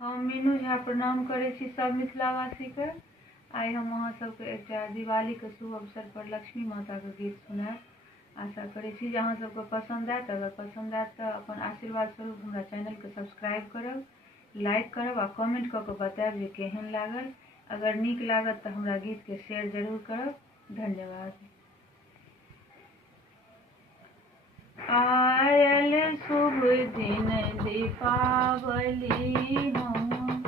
हम मीनू झा प्रणाम करै छी सब मिथिलावासी के। आइ हम अहाँ सबके एकटा दिवाली के शुभ अवसर पर लक्ष्मी माता के गीत सुनाएब। आशा करै छी जे अहाँ सबके पसंद आयत। अगर पसंद आयत तऽ अपन आशीर्वाद स्वरूप हमरा चैनल के सब्सक्राइब करब, लाइक करब आ कमेंट कऽ के बताएब जे केहन लागल। अगर नीक लागत तऽ हमरा गीत के शेयर जरूर करब। धन्यवाद। आयल शुभ दिन दीपावली, हम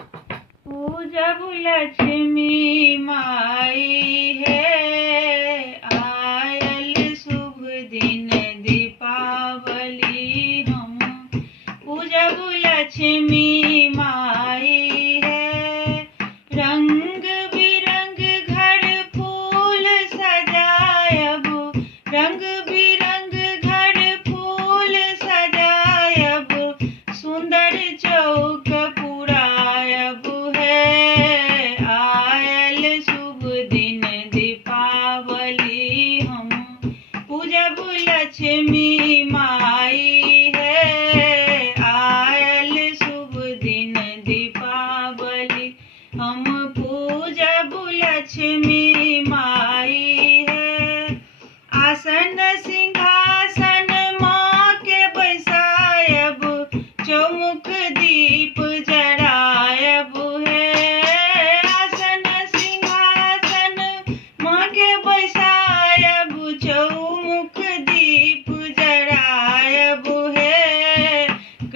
पूजब लक्ष्मी माई है। आयल शुभ दिन दीपावली, हम पूजब लक्ष्मी माई है। रंग बिरंग घर फूल सजायब, रंग बिरंग घर फूल सजायब, सुंदर चौक पुरायब है। आयल शुभ दिन दीपावली, हम पूजब लक्ष्मी माई है। आयल शुभ दिन दीपावली, हम पूजब लक्ष्मी माई है। आसन सिंहासन माँ के बैसायब, चौमुख दीप जरायब है। आसन सिंहासन माँ के बैसायब, चौमुख दीप जरायब है।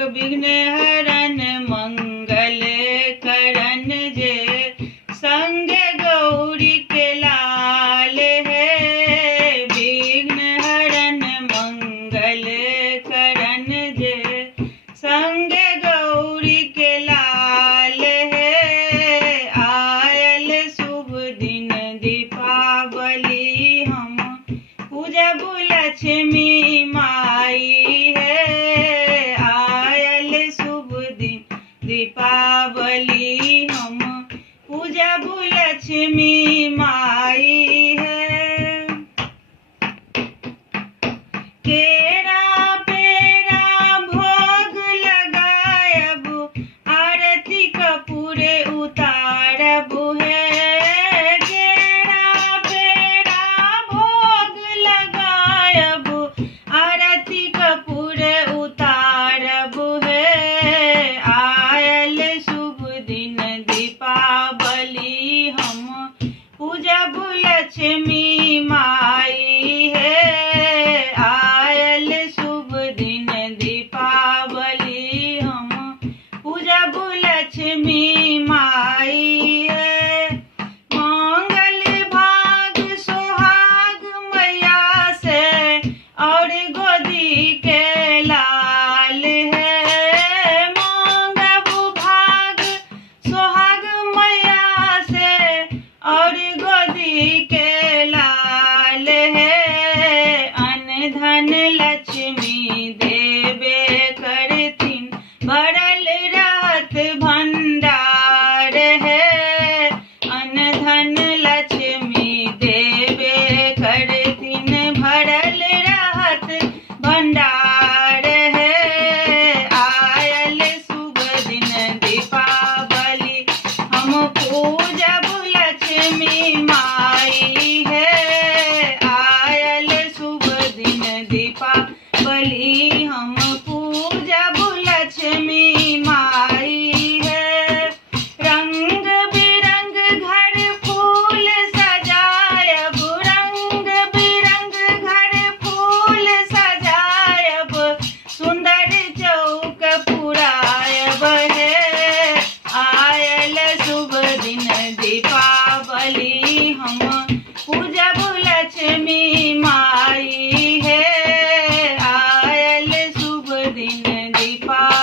विघ्न हरन मंगल करन जे, संग गौरी के लाल है। विघ्न हरन मंगल करन जे, संग गौरी के लाल है। आयल शुभ दिन दीपावली, हम पूजब लक्ष्मी माई है। आयल शुभ दिन दीपावली, हम पूजब लक्ष्मी माई है। केरा पेड़ा भोग लगायब, आरती कपूर उतारब है। केरा पेड़ा भोग लगायब, आरती कपूर उतारब है। आयल शुभ दिन दीपावली, हम पूजब लक्ष्मी माई है। आयल शुभ दिन दीपावली, हम पूजब लक्ष्मी माई है। मंगल भाग सोहाग मैया से, और गोदी के लाल है। मांगब भाग सोहाग मैया से, और गोदी के लाल है। अन्न धन लक्ष्मी देबे करथिन, भरल रहत भंडार है। अन्न धन लक्ष्मी देबे करथिन, भरल रहत भंडार है। आयल शुभ दिन दीपावली, हम पूजब लक्ष्मी माई है। आयल शुभ दिन दीपावली, हम पूजब लक्ष्मी माई है। रंग बिरंग घर फूल सजायब, रंग बिरंग घर फूल सजायब, सुंदर चौक पुरायब है। आयल शुभ दिन दीपावली, हम पूजब लक्ष्मी माई है। आयल शुभ दिन दीपावली।